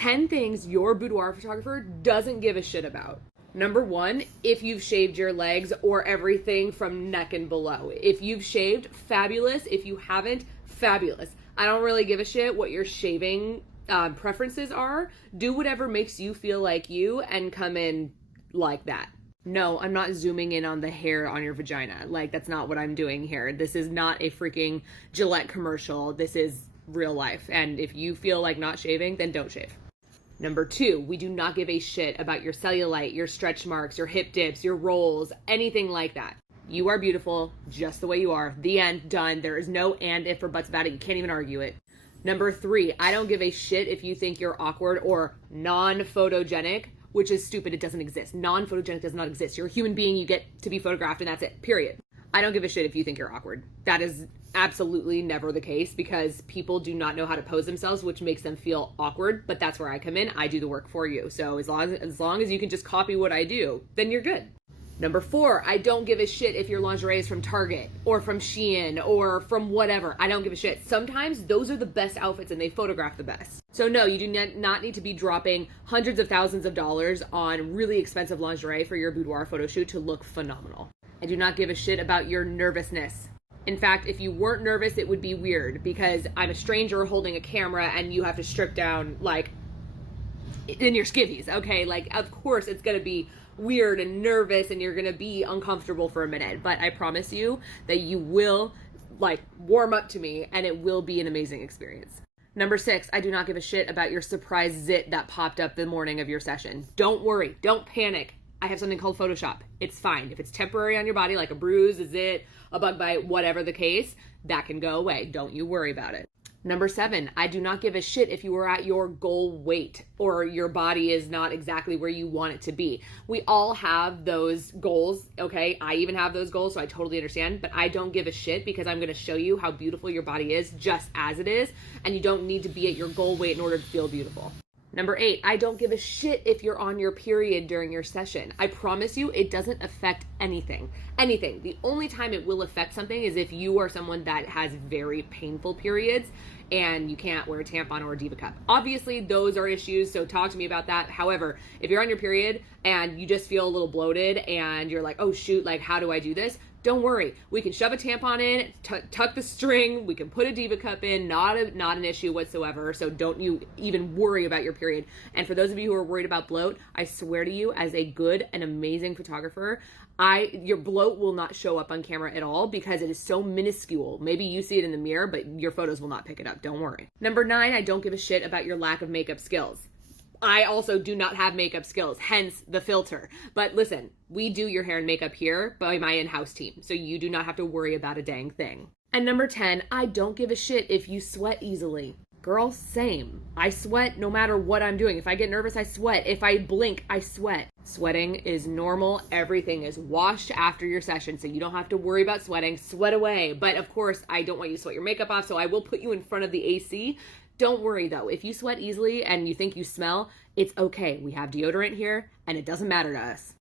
10 things your boudoir photographer doesn't give a shit about. Number 1, if you've shaved your legs or everything from neck and below. If you've shaved, fabulous. If you haven't, fabulous. I don't really give a shit what your shaving preferences are. Do whatever makes you feel like you and come in like that. No, I'm not zooming in on the hair on your vagina. Like, that's not what I'm doing here. This is not a freaking Gillette commercial. This is real life. And if you feel like not shaving, then don't shave. Number 2, we do not give a shit about your cellulite, your stretch marks, your hip dips, your rolls, anything like that. You are beautiful just the way you are. The end, done. There is no and, if, or buts about it. You can't even argue it. Number 3, I don't give a shit if you think you're awkward or non-photogenic, which is stupid. It doesn't exist. Non-photogenic does not exist. You're a human being. You get to be photographed and that's it, period. I don't give a shit if you think you're awkward. That is absolutely never the case because people do not know how to pose themselves, which makes them feel awkward. But that's where I come in. I do the work for you. So as long as you can just copy what I do, then you're good. Number 4, I don't give a shit if your lingerie is from Target or from Shein or from whatever. I don't give a shit. Sometimes those are the best outfits and they photograph the best. So no, you do not need to be dropping hundreds of thousands of dollars on really expensive lingerie for your boudoir photo shoot to look phenomenal. I do not give a shit about your nervousness. In fact, if you weren't nervous, it would be weird because I'm a stranger holding a camera and you have to strip down like in your skivvies. Okay, like of course it's gonna be weird and nervous and you're gonna be uncomfortable for a minute, but I promise you that you will like warm up to me and it will be an amazing experience. Number 6, I do not give a shit about your surprise zit that popped up the morning of your session. Don't worry, don't panic. I have something called Photoshop. It's fine. If it's temporary on your body, like a bruise, a zit, a bug bite, whatever the case, that can go away. Don't you worry about it. Number 7, I do not give a shit if you are at your goal weight or your body is not exactly where you want it to be. We all have those goals, okay? I even have those goals, so I totally understand, but I don't give a shit because I'm gonna show you how beautiful your body is just as it is, and you don't need to be at your goal weight in order to feel beautiful. Number 8, I don't give a shit if you're on your period during your session. I promise you it doesn't affect anything. Anything. The only time it will affect something is if you are someone that has very painful periods and you can't wear a tampon or a Diva cup. Obviously, those are issues, so talk to me about that. However, if you're on your period and you just feel a little bloated and you're like, oh shoot, like how do I do this? Don't worry, we can shove a tampon in, tuck the string, we can put a Diva cup in, not an issue whatsoever, so don't you even worry about your period. And for those of you who are worried about bloat, I swear to you, as a good and amazing photographer, your bloat will not show up on camera at all because it is so minuscule. Maybe you see it in the mirror, but your photos will not pick it up, don't worry. Number 9, I don't give a shit about your lack of makeup skills. I also do not have makeup skills, hence the filter. But listen, we do your hair and makeup here by my in-house team, so you do not have to worry about a dang thing. And number 10, I don't give a shit if you sweat easily. Girl, same. I sweat no matter what I'm doing. If I get nervous, I sweat. If I blink, I sweat. Sweating is normal. Everything is washed after your session, so you don't have to worry about sweating. Sweat away. But of course, I don't want you to sweat your makeup off, so I will put you in front of the AC. Don't worry though, if you sweat easily and you think you smell, it's okay. We have deodorant here and it doesn't matter to us.